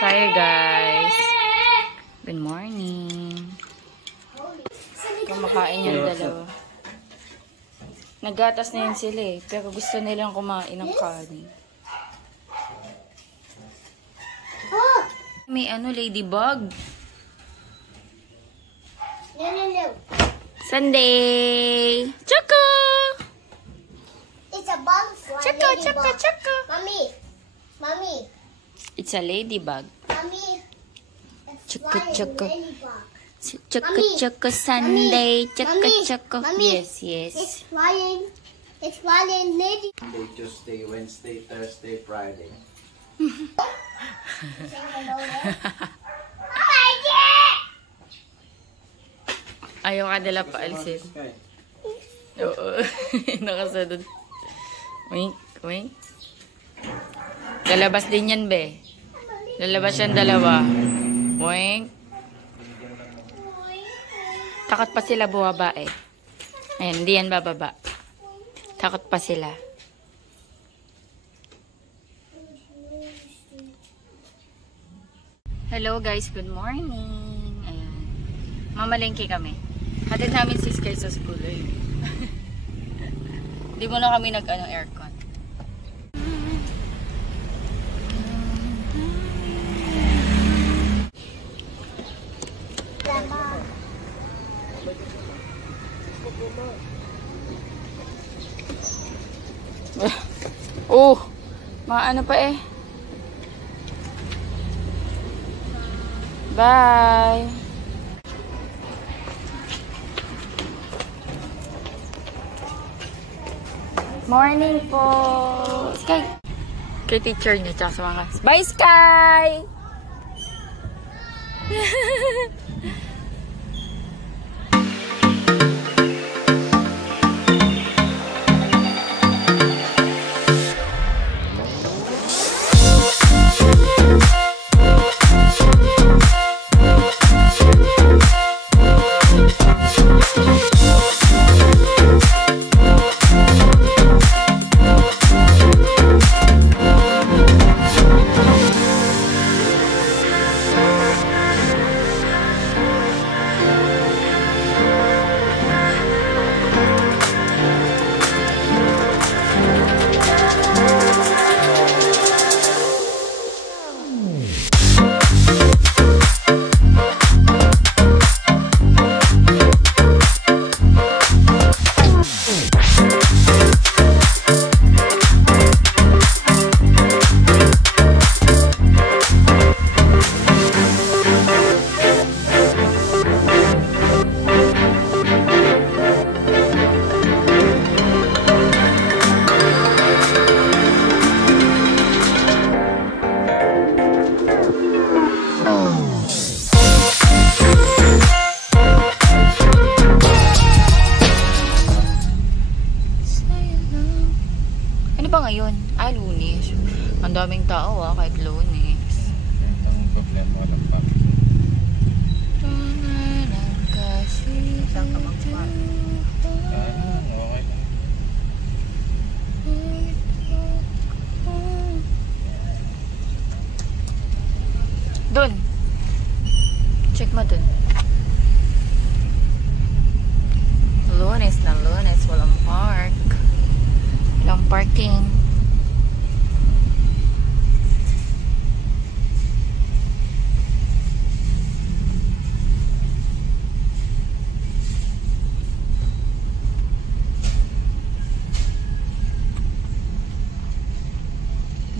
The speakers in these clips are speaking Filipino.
tayo, guys. Good morning. Kumakain yung dalawa. Naggatas na yun sila eh. Pero gusto nilang kumain ng kanin. May ladybug. Sunday! Choco! It's a butterfly. Choco, choco, choco. Mommy. It's a ladybug. Mommy. Choco, choco. Ladybug. Choco, choco, Sunday. Choco, Mommy. choco. Mommy. Yes, yes. It's flying lady. Monday, Tuesday, Wednesday, Thursday, Friday. Ayaw ka nila paalisin. Oo. Nakasunod. Wink, wink. Lalabas din yan, be. Lalabas yan dalawa. Wink. Takot pa sila buwaba eh. Ayan, hindi yan bababa. Takot pa sila. Hello guys, good morning. Ayan. Mamalengke kami. Hatid namin si Sky sa school. Hindi mo na kami aircon. Oh, maano pa eh. Bye. Morning po. Sky. Kay teacher niya tsaka sa mga. Bye, Sky! Ngayon? Lunes. Ang daming tao kahit Lunes. Ang problema walang pa. Isang kamang pa. Okay lang. Dun. Check mo dun. Lunes na Lunes. Walang park. Walang parking.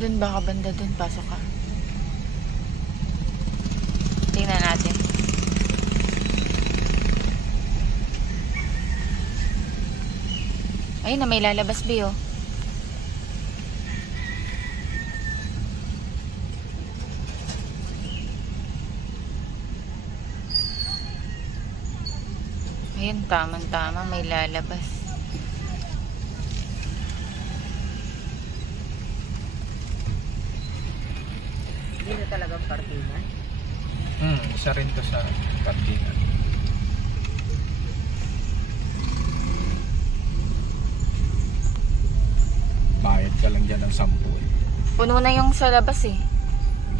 Dun baka banda dun. Pasok ka. Tingnan natin. Ayun na, may lalabas, Bio. Ayun, tamang-tama, may lalabas. Hindi na talagang parkingan. Isa rin to sa parkingan. Bayad ka lang dyan ng 10. Puno na yung sa labas eh.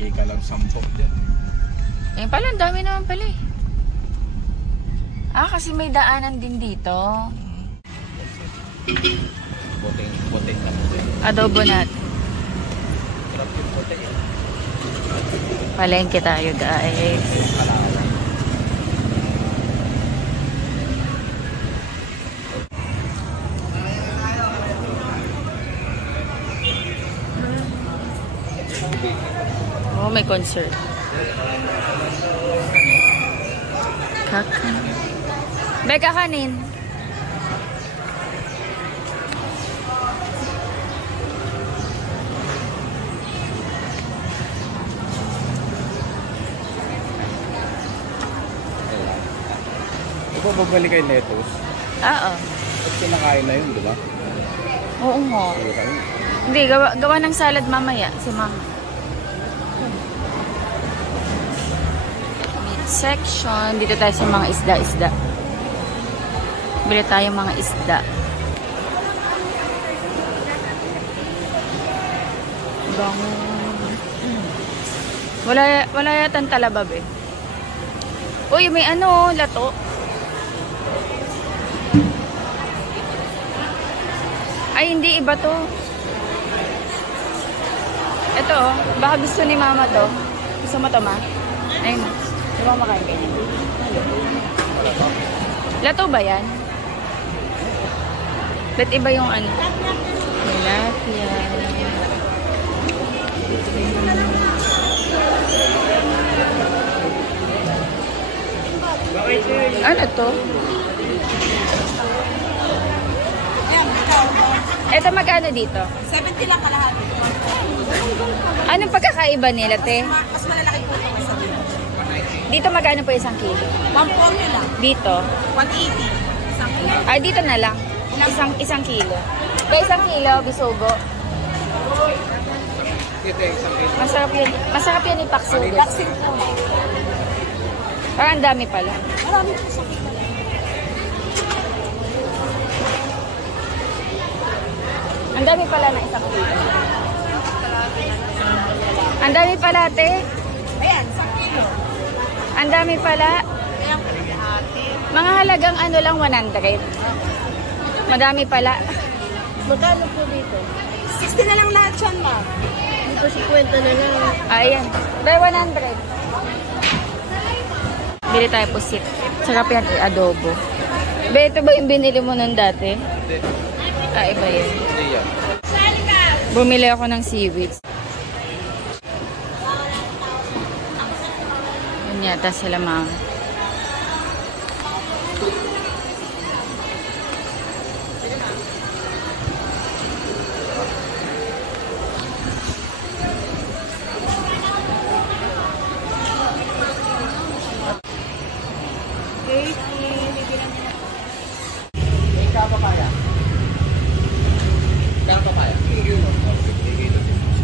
bigay ka lang 10 dyan. Eh pala, ang dami naman pala eh. Ah, kasi may daanan din dito. Puting na puti. Adobo natin. Sarap yung puti. Palengke tayo guys. Oh, may concert. Kakanin. Beka kanin. Ito babalik kay lettuce. Oo. At kinakain na yun, di ba? Oo nga. Sige kayo. Hindi, gawa ng salad mamaya. Si mama. Meat section. Dito tayo sa mga isda-isda. Bili tayo mga isda. Bango. Wala yatang talabab eh. Uy, may ano, lato. Ay, hindi. Iba to. Ito, oh. Baka gusto ni mama to. Gusto mo to, ma? Ayun. Di ba makain kayo? Lato ba yan? Ba't iba yung ano? Tilapia. Ano to? Ito magkano dito? 70 lang kalahati. Anong pagkakaiba nila, te? Mas malalaki po ito sa dito. Dito magkano po isang kilo? 140 lang. Dito? 180. Isang kilo. Ay, dito na lang. Isang kilo. Ba, isang kilo, bisugo. Ito yung isang kilo. Masarap yan yung paksugo. Vaccine po. Parang ang dami pala. Marami po sa kilo. Ang dami pala na isang kilo. Ang dami pala, te. Ayan, isang kilo. Ang dami pala. Ayan, kalahati. Mga halagang ano lang, 100. Madami pala. Magkano po dito? 60 na lang lahat yan, ma'am. Dito 50 na lang. Ayan. By 100. Bili tayo pusit. Sarap yan, adobo. Be, ito ba yung binili mo nun dati? Hindi. Ah, iba yun. Hindi yan. Bumili ako ng seaweed. Yun yata sila, mama.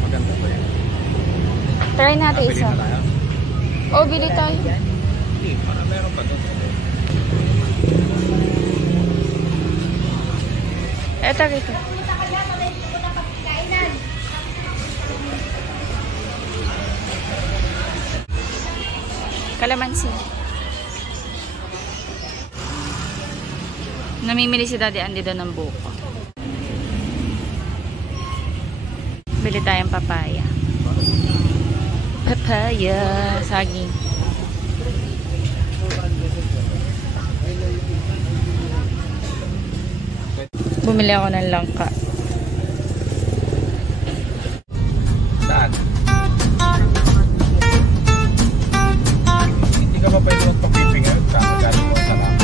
Maganda ba yan? Try natin Bili isa. na tayo? Oh, bili tayo. Hindi, para meron pa doon. Eto, rito. Kalamansi. Namimili si Daddy Andy doon ng buko. Bili tayong papaya. Papaya. Saging. Bumili ako ng langka. Saan? Hindi ka ba pwede magpapiping ngayon? Saan galing mo sa lang?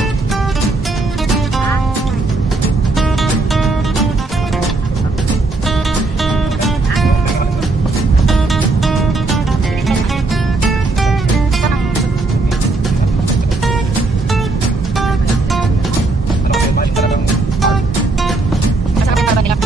Masarap yung parang nila.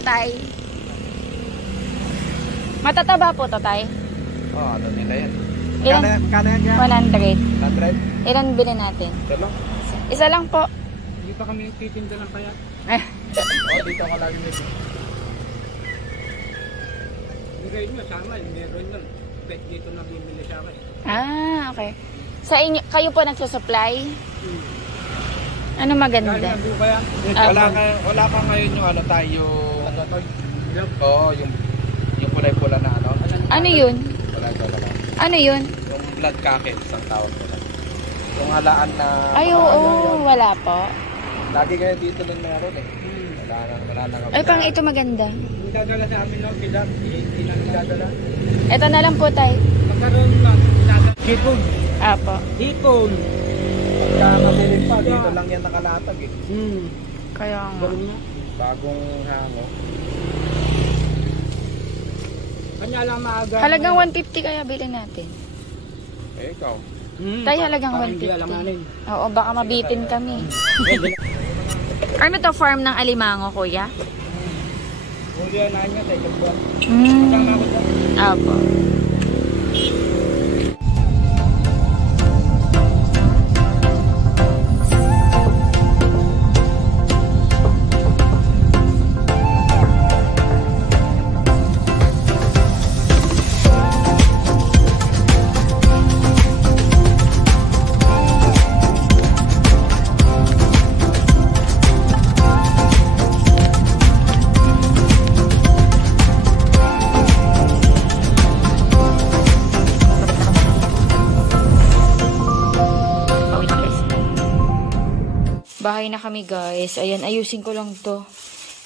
Tay? Matataba po to, Tay? Oo, ano nila yan. Ilan? Magkano yan yan? 100. 100? Ilan bilhin natin? Ito lang. Isa lang po. Hindi pa kami titinda lang kaya. Eh. Oo, dito ako lagi may. Bigay nyo, sama, meron yun. Bet dito na bibili sa akin. Okay. Sa inyo, kayo po nagsusupply? Ano maganda? Kaya nandun kaya? Wala ka ngayon yung ano tayo. Oo, yung kulay-pula na ano. Ano yun? Wala ka. Ano yun? Yung blood cackle, isang tawag ko lang. Yung halaan na... Ay, oo, wala po. Lagi kayo dito nun meron eh. Wala na kami. Ay, pang ito maganda. Yung dadala sa amin lang, hindi na dadala. Ito na lang po, Tay. Magkaroon lang, dadala. Hipon. Apo. Hipon. Pagka mabilis pa, dito lang yan nakalatag eh. Kaya nga. Ganun nga. Bagong hango. Kanya lang maaga. Halagang 150 kaya bilhin natin. Eh, ikaw. Tay, halagang Parang hindi 150. alamanin. Oo, baka mabitin kami. Ano to, farm ng alimango, kuya? Huli na niya, tayo buwan. Mm. Apo. Bahay na kami, guys. Ayan, ayusin ko lang to.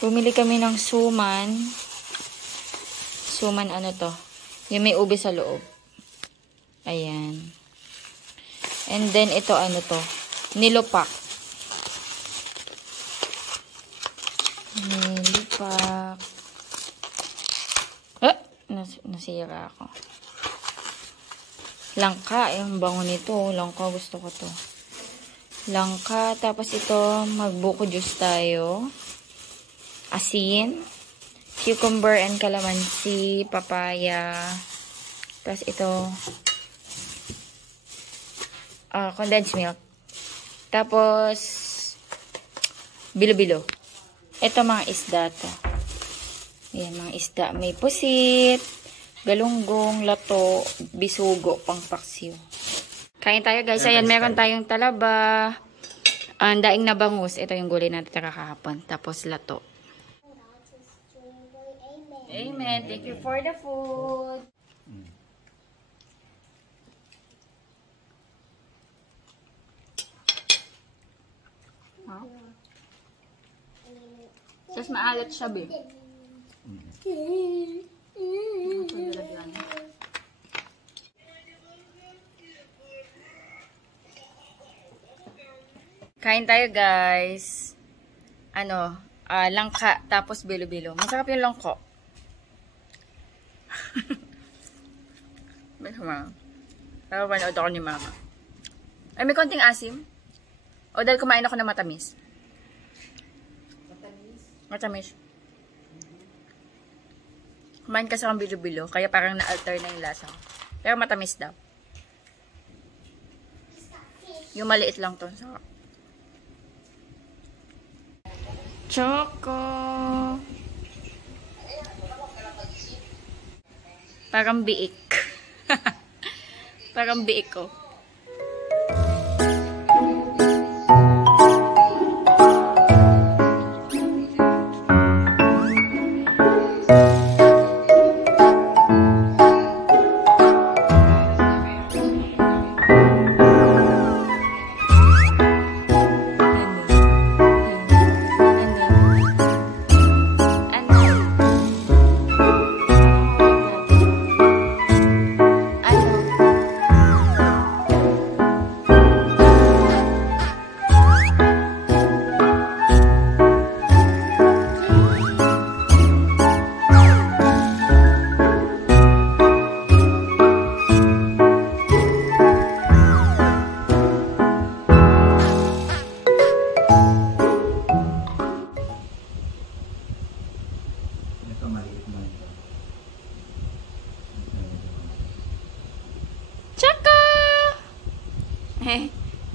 Bumili kami ng suman. Suman ano to? Yung may ube sa loob. Ayan. And then, ito ano to? Nilupak. Nilupak. Nasira ako. Langka. Yung bango nito. Langka, gusto ko to. Langka. Tapos ito, magbuko juice tayo. Asin. Cucumber and calamansi. Papaya. Tapos ito, condensed milk. Tapos, bilo-bilo. Ito mga isda to. Ayan, mga isda. May pusit, galunggong, lato, bisugo, pangpaksiw. Kain tayo, guys. Ayan, meron tayong talaba. Ang daing na bangus. Ito yung gulay natin kakahapon. Tapos lato. Amen. Thank you for the food. Tapos maalat siya, babe. Kain tayo, guys. Langka, tapos bilo-bilo. Masarap yung langko. Pero panood ako ni mama. Ay, may konting asim. O dahil kumain ako na matamis. Matamis. Kumain kasi akong bilo-bilo, kaya parang na-alter na yung lasa. Pero matamis daw. Yung maliit lang to. Sarap. Choco. Parang biik. Parang biik ko.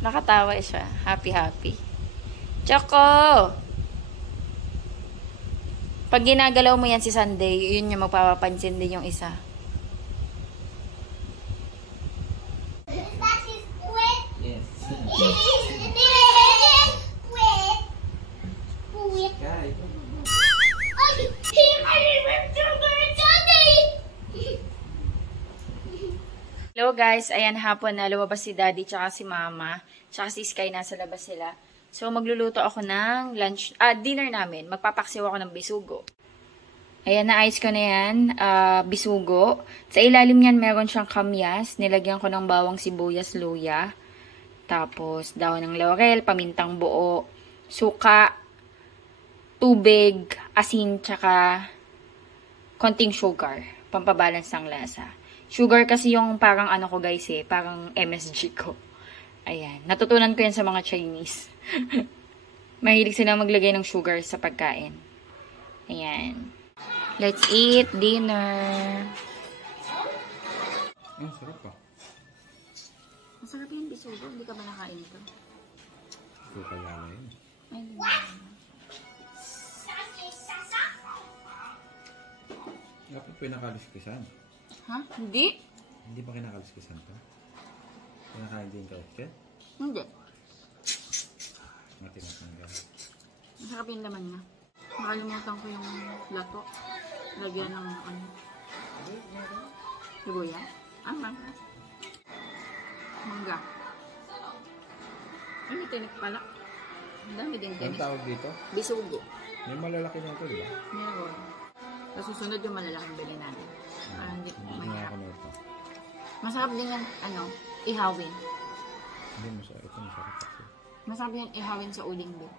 Nakatawa siya. Happy. Choco! Pag ginagalaw mo yan si Sunday, yun yung magpapapansin din yung isa. That is squid. Yes. Squid. Guys. Oh, I remember Sunday. Hello guys, ayan hapon na lumabas si Daddy tsaka si Mama, tsaka si Sky nasa labas sila. So magluluto ako ng lunch, dinner namin. Magpapaksiw ako ng bisugo. Ayan, naayos ko na yan, bisugo. Sa ilalim niyan meron siyang kamyas, nilagyan ko ng bawang sibuyas, luya. Tapos dahon ng laurel, pamintang buo, suka, tubig, asin, tsaka konting sugar, pampabalance ng lasa. Sugar kasi yung parang ano ko guys parang MSG ko. Ayan, natutunan ko yan sa mga Chinese. Mahilig sila maglagay ng sugar sa pagkain. Ayan. Let's eat dinner. Sarap pa. Masarap yung bisugo, hindi ka ba nakain ito? Suka lang yun. Ayun. Dapat pinakaliskisan. Ha? Hindi? Hindi ba kinakaliskisan to? Kinakain din ka ulit? Hindi. Matinatanggal. Masarap yung laman niya. Nakalimutan ko yung lato. Lagyan ng ano. Lubuya? Mangga. Mangga. Ay, may tinik pala. Ang dami din Anong tinik. tawag dito? Bisugo. May malalaki na ito, di ba? Meron. Tapos susunod yung malalaking bilhin natin. Hindi Hindi na mahirap. ako na ito. Masarap din yung, ihawin. Hindi, ito masarap kasi. Masarap yung ihawin sa uling din.